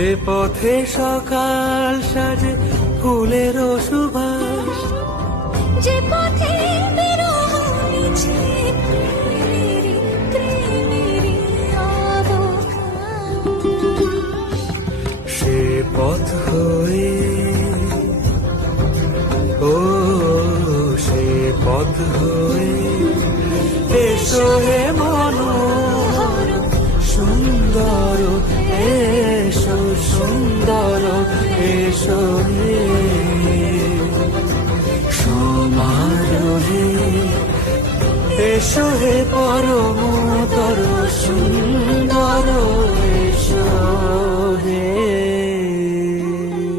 যে পথে সকাল সাজে ফুলের সুবাস, যে পথে বিরহ মিছে প্রেমেরই অবকাশ, সে পথ হয়ে ও সে পথ হয়ে এসো হে মনোহর সুন্দর, এসো সুন্দর, এসো হে সমারোহে, এসো হে পরমতর সুন্দর।